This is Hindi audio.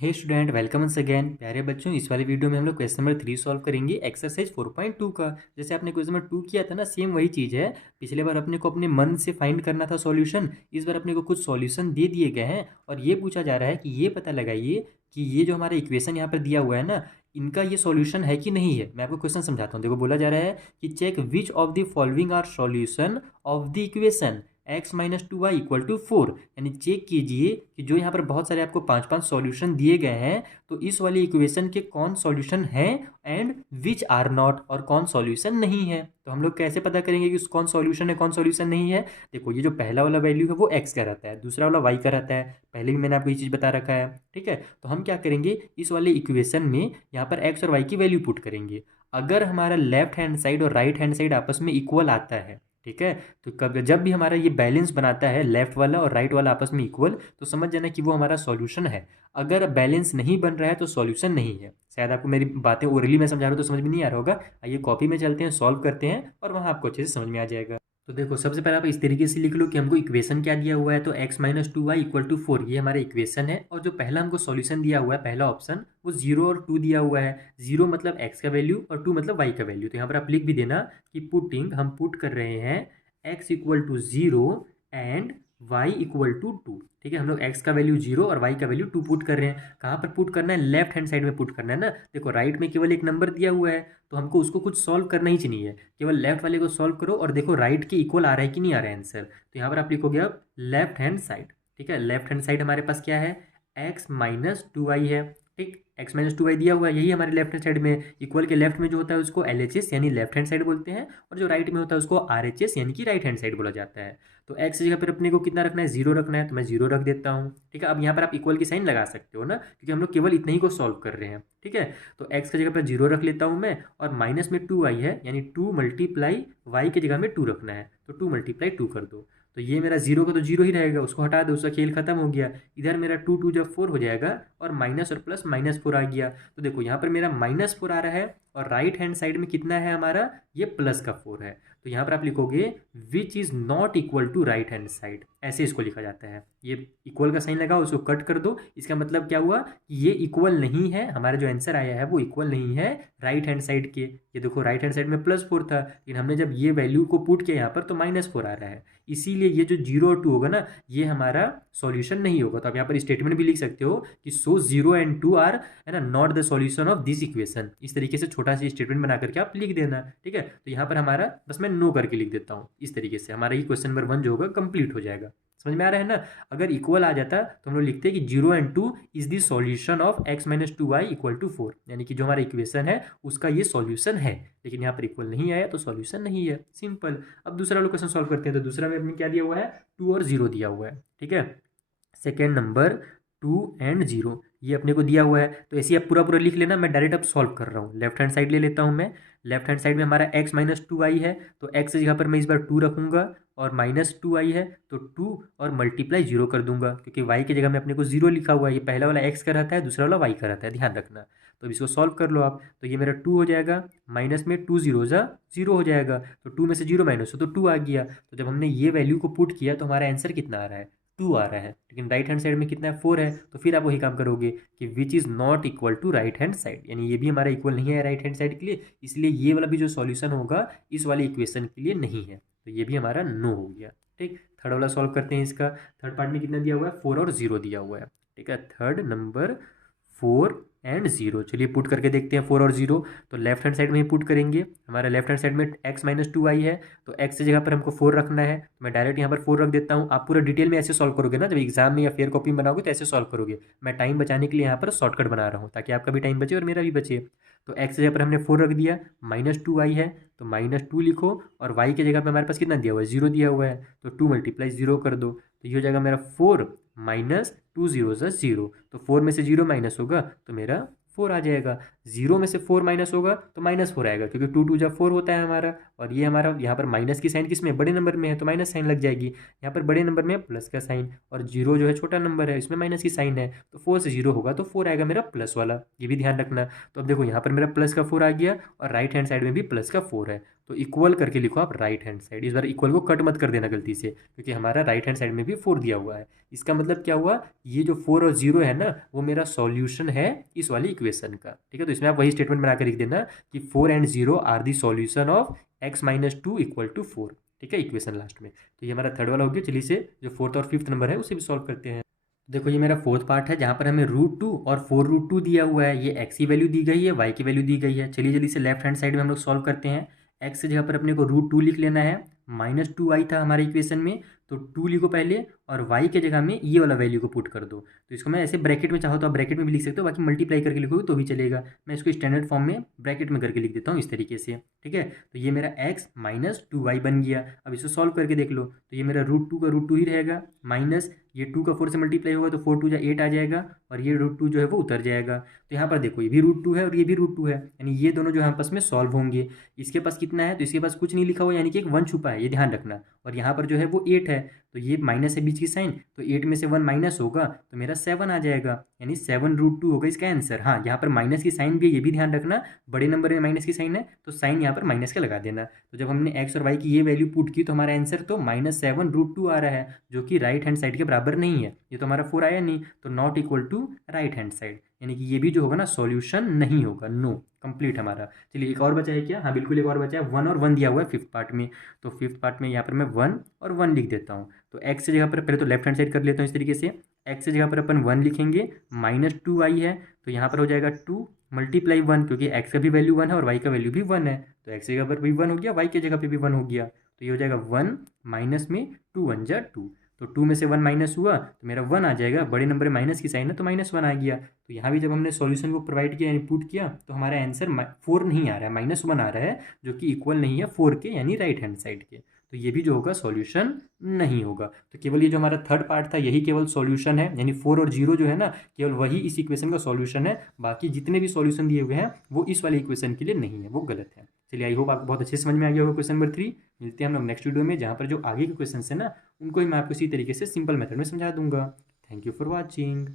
हे स्टूडेंट, वेलकम वंस अगेन। प्यारे बच्चों, इस वाले वीडियो में हम लोग क्वेश्चन नंबर 3 सॉल्व करेंगे एक्सरसाइज 4.2 का। जैसे आपने क्वेश्चन नंबर 2 किया था ना, सेम वही चीज़ है। पिछले बार अपने को अपने मन से फाइंड करना था सॉल्यूशन। इस बार अपने को कुछ सॉल्यूशन दे दिए गए हैं और ये पूछा जा रहा है कि ये पता लगाइए कि ये जो हमारा इक्वेशन यहाँ पर दिया हुआ है ना, इनका ये सॉल्यूशन है कि नहीं है। मैं आपको क्वेश्चन समझाता हूँ। देखो, बोला जा रहा है कि check which of the following are solution of the equation x-2y = 4। यानी चेक कीजिए कि जो यहाँ पर बहुत सारे आपको 5-5 सॉल्यूशन दिए गए हैं, तो इस वाली इक्वेशन के कौन सॉल्यूशन है एंड विच आर नॉट, और कौन सॉल्यूशन नहीं है। तो हम लोग कैसे पता करेंगे कि कौन सॉल्यूशन है कौन सॉल्यूशन नहीं है। देखो, ये जो पहला वाला वैल्यू है वो x का रहता है, दूसरा वाला y का रहता है। पहले भी मैंने आपको ये चीज़ बता रखा है, ठीक है। तो हम क्या करेंगे, इस वाले इक्वेशन में यहाँ पर x और y की वैल्यू पुट करेंगे। अगर हमारा लेफ्ट हैंड साइड और राइट हैंड साइड आपस में इक्वल आता है, ठीक है, तो कब जब भी हमारा ये बैलेंस बनाता है, लेफ्ट वाला और राइट वाला आपस में इक्वल, तो समझ जाना कि वो हमारा सॉल्यूशन है। अगर बैलेंस नहीं बन रहा है तो सॉल्यूशन नहीं है। शायद आपको मेरी बातें ओरली में समझा रहा हूँ तो समझ में नहीं आ रहा होगा। आइए कॉपी में चलते हैं, सॉल्व करते हैं और वहाँ आपको अच्छे से समझ में आ जाएगा। तो देखो, सबसे पहले आप इस तरीके से लिख लो कि हमको इक्वेशन क्या दिया हुआ है। तो x-2y = 4, ये हमारा इक्वेशन है। और जो पहला हमको सॉल्यूशन दिया हुआ है, पहला ऑप्शन, वो 0 और 2 दिया हुआ है। 0 मतलब x का वैल्यू और 2 मतलब y का वैल्यू। तो यहाँ पर आप लिख भी देना कि पुटिंग, हम पुट कर रहे हैं x = 0 एंड y = 2। ठीक है, हम लोग x का वैल्यू 0 और y का वैल्यू 2 पुट कर रहे हैं। कहाँ पर पुट करना है? लेफ्ट हैंड साइड में पुट करना है ना। देखो, राइट में केवल एक नंबर दिया हुआ है तो हमको उसको कुछ सॉल्व करना ही चाहिए, केवल लेफ्ट वाले को सॉल्व करो और देखो राइट के इक्वल आ रहा है कि नहीं आ रहा है आंसर। तो यहाँ पर आप लिखोगे अब लेफ्ट हैंड साइड। ठीक है, लेफ्ट हैंड साइड हमारे पास क्या है? x-2y है। ठीक, x-2y दिया हुआ है, यही हमारे लेफ्ट हैंड साइड में। इक्वल के लेफ्ट में जो होता है उसको LHS यानी लेफ्ट हैंड साइड बोलते हैं, और जो राइट में होता है उसको RHS यानी कि राइट हैंड साइड बोला जाता है। तो x जगह पर अपने को कितना रखना है? 0 रखना है, तो मैं 0 रख देता हूँ। ठीक है, अब यहाँ पर आप इक्वल की साइन लगा सकते हो ना, क्योंकि हम लोग केवल इतना ही को सॉल्व कर रहे हैं। ठीक है, तो x की जगह पर 0 रख लेता हूँ मैं, और माइनस में 2y है, यानी 2 मल्टीप्लाई y की जगह में 2 रखना है, तो 2 मल्टीप्लाई 2 कर दो। तो ये मेरा 0 का तो 0 ही रहेगा, उसको हटा दो, उसका खेल खत्म हो गया। इधर मेरा 2 2 जब 4 हो जाएगा, और माइनस और प्लस -4 आ गया। तो देखो यहाँ पर मेरा -4 आ रहा है, और राइट हैंड साइड में कितना है हमारा? ये प्लस का 4 है। तो यहाँ पर आप लिखोगे which is not equal to right hand side, ऐसे इसको लिखा जाता है। ये इक्वल का साइन लगाओ, उसको कट कर दो। इसका मतलब क्या हुआ कि ये इक्वल नहीं है, हमारा जो आंसर आया है वो इक्वल नहीं है राइट हैंड साइड के। ये देखो, राइट हैंड साइड में +4 था, लेकिन हमने जब ये वैल्यू को पुट किया यहाँ पर तो -4 आ रहा है। इसीलिए ये जो 0 और 2 होगा ना, ये हमारा सॉल्यूशन नहीं होगा। तो आप यहाँ पर स्टेटमेंट भी लिख सकते हो कि सो 0 एंड 2 आर, है ना, not the solution of this equation. इस तरीके से छोटा सा स्टेटमेंट बना करके आप लिख देना। ठीक है, तो यहाँ पर हमारा, बस मैं नो करके लिख देता हूँ। इस तरीके से हमारा ये क्वेश्चन नंबर 1 जो होगा कंप्लीट हो जाएगा। समझ में आ रहा है ना? अगर इक्वल आ जाता तो हम लोग लिखते कि 0 and 2 is the solution of x-2y = 4, यानी कि जो हमारा इक्वेशन है उसका ये सॉल्यूशन है। लेकिन यहाँ पर इक्वल नहीं आया तो सॉल्यूशन नहीं है, सिंपल। अब दूसरा वाला क्वेश्चन सॉल्व करते हैं। तो दूसरा में अपने क्या दिया हुआ है? 2 और 0 दिया हुआ है। ठीक है, सेकेंड नंबर 2 एंड 0 ये अपने को दिया हुआ है। तो ऐसे ही आप पूरा पूरा लिख लेना, मैं डायरेक्ट अब सॉल्व कर रहा हूँ। लेफ्ट हैंड साइड ले लेता हूँ मैं। लेफ्ट हैंड साइड में हमारा x-2y है, तो x की जगह पर मैं इस बार 2 रखूँगा, और -2y है तो 2 और मल्टीप्लाई 0 कर दूंगा, क्योंकि y की जगह में अपने को 0 लिखा हुआ है। ये पहला वाला x का रहता है, दूसरा वाला y का रहता है, ध्यान रखना। तो अब इसको सॉल्व कर लो आप। तो ये मेरा 2 हो जाएगा, माइनस में 2 0 0 हो जाएगा, तो 2 में से 0 माइनस हो तो 2 आ गया। तो जब हमने ये वैल्यू को पुट किया तो हमारा आंसर कितना आ रहा है? 2 आ रहा है। लेकिन राइट हैंड साइड में कितना है? 4 है। तो फिर आप वही काम करोगे कि which is not equal to right hand side, यानी ये भी हमारा इक्वल नहीं है राइट हैंड साइड के लिए, इसलिए ये वाला भी जो सॉल्यूशन होगा इस वाले इक्वेशन के लिए नहीं है। तो ये भी हमारा नो हो गया। ठीक, थर्ड वाला सॉल्व करते हैं इसका। थर्ड पार्ट में कितना दिया हुआ है? 4 और 0 दिया हुआ है। ठीक है, थर्ड नंबर 4 एंड 0, चलिए पुट करके देखते हैं 4 और 0। तो लेफ्ट हैंड साइड में ही पुट करेंगे। हमारा लेफ्ट हैंड साइड में x-2y है, तो x की जगह पर हमको 4 रखना है, तो मैं डायरेक्ट यहाँ पर 4 रख देता हूँ। आप पूरा डिटेल में ऐसे सॉल्व करोगे ना, जब एग्जाम में या फेयर कॉपी में बनाओगे तो ऐसे सॉल्व करोगे। मैं टाइम बचाने के लिए यहाँ पर शॉर्टकट बना रहा हूँ, ताकि आपका भी टाइम बचे और मेरा भी बचे। तो x की जगह पर हमने 4 रख दिया, -2y है तो -2 लिखो, और y की जगह पर हमारे पास कितना दिया हुआ है? 0 दिया हुआ है, तो 2 मल्टीप्लाई 0 कर दो। तो ये हो जाएगा मेरा 4 -2 0 0। तो 4 में से 0 माइनस होगा तो मेरा 4 आ जाएगा। 0 में से 4 माइनस होगा तो -4 आएगा, क्योंकि 2 2 जब 4 होता है हमारा। और ये हमारा यहाँ पर माइनस की साइन किस में? बड़े नंबर में है, तो माइनस साइन लग जाएगी। यहाँ पर बड़े नंबर में प्लस का साइन, और 0 जो है छोटा नंबर है, इसमें माइनस की साइन है। तो 4 से 0 होगा तो 4 आएगा मेरा प्लस वाला, ये भी ध्यान रखना। तो अब देखो यहाँ पर मेरा प्लस का 4 आ गया, और राइट हैंड साइड में भी प्लस का 4 है। तो इक्वल करके लिखो आप राइट हैंड साइड। इस बार इक्वल को कट मत कर देना गलती से, क्योंकि हमारा राइट हैंड साइड में भी 4 दिया हुआ है। इसका मतलब क्या हुआ, ये जो 4 और 0 है ना वो मेरा सॉल्यूशन है इस वाली इक्वेशन का। ठीक है, तो इसमें आप वही स्टेटमेंट बना कर लिख देना कि 4 and 0 are the solution of x minus 2 equal to 4। ठीक है, इक्वेशन लास्ट में। तो ये हमारा थर्ड वाला हो गया। चलिए इसे जो फोर्थ और फिफ्थ नंबर है उसे भी सॉल्व करते हैं। देखो ये मेरा फोर्थ पार्ट है जहाँ पर हमें √2 और 4√2 दिया हुआ है। ये x की वैल्यू दी गई है, y की वैल्यू दी गई है। चलिए जल्दी से लेफ्ट हैंड साइड में हम लोग सॉल्व करते हैं। x की जगह पर अपने को √2 लिख लेना है, -2y था हमारे इक्वेशन में, तो 2 लिखो पहले और y के जगह में ये वाला वैल्यू को पुट कर दो। तो इसको मैं ऐसे ब्रैकेट में चाहो तो आप ब्रैकेट में भी लिख सकते हो, बाकी मल्टीप्लाई करके लिखोगे तो भी चलेगा। मैं इसको स्टैंडर्ड फॉर्म में ब्रैकेट में करके लिख देता हूँ इस तरीके से। ठीक है, तो ये मेरा x -2y बन गया। अब इसको सॉल्व करके देख लो, तो ये मेरा √2 का √2 ही रहेगा, माइनस ये 2 का 4 से मल्टीप्लाई होगा तो 4 2 जा 8 आ जाएगा, और ये √2 जो है वो उतर जाएगा। तो यहाँ पर देखो ये भी √2 है और ये भी √2 है, यानी ये दोनों जो है आपस में सॉल्व होंगे। इसके पास कितना है, तो इसके पास कुछ नहीं लिखा हुआ, यानी कि एक 1 छुपा है, ये ध्यान रखना। और यहाँ पर जो है वो 8 है, तो ये माइनस है बीच की साइन, तो 8 में से 1 माइनस होगा तो मेरा 7 आ जाएगा, यानी 7√2 होगा इसका आंसर। हाँ, यहाँ पर माइनस की साइन भी है, ये भी ध्यान रखना, बड़े नंबर में माइनस की साइन है तो साइन यहाँ पर माइनस का लगा देना। तो जब हमने x और y की ये वैल्यू पुट की तो हमारा आंसर तो -7√2 आ रहा है, जो कि राइट हैंड साइड के बराबर नहीं है। ये तो हमारा 4 आया नहीं, तो not equal to right hand side, यानी कि ये भी जो होगा ना सॉल्यूशन नहीं होगा, नो कंप्लीट हमारा। चलिए एक और बचा है क्या, हाँ बिल्कुल एक और बचा है, 1 और 1 दिया हुआ है फिफ्थ पार्ट में। तो फिफ्थ पार्ट में यहाँ पर मैं 1 और 1 लिख देता हूँ। तो x की जगह पर पहले तो लेफ्ट हैंड साइड कर लेता हूँ इस तरीके से। x की जगह पर अपन 1 लिखेंगे, -2y है तो यहाँ पर हो जाएगा 2 मल्टीप्लाई 1, क्योंकि x का भी वैल्यू 1 है और y का वैल्यू भी 1 है, तो x की जगह पर भी 1 हो गया, y की जगह पर भी 1 हो गया। तो ये हो जाएगा 1 माइनस में 2 1 जा 2, तो 2 में से 1 माइनस हुआ तो मेरा 1 आ जाएगा, बड़े नंबर में माइनस की साइन है तो -1 आ गया। तो यहाँ भी जब हमने सॉल्यूशन को प्रोवाइड किया, इनपुट किया, तो हमारा आंसर 4 नहीं आ रहा है, -1 आ रहा है, जो कि इक्वल नहीं है 4 के, यानी राइट हैंड साइड के। तो ये भी जो होगा सॉल्यूशन नहीं होगा। तो केवल ये जो हमारा थर्ड पार्ट था यही केवल सॉल्यूशन है, यानी 4 और 0 जो है ना केवल वही इस इक्वेशन का सॉल्यूशन है, बाकी जितने भी सॉल्यूशन दिए हुए हैं वो इस वाले इक्वेशन के लिए नहीं है, वो गलत है। चलिए आई होप आपको बहुत अच्छे समझ में आ गया होगा क्वेश्चन नंबर 3। मिलते हैं हम लोग नेक्स्ट वीडियो में, जहाँ पर जो आगे के क्वेश्चन है ना उनको ही मैं आपको इसी तरीके से सिंपल मेथड में समझा दूंगा। Thank you for watching.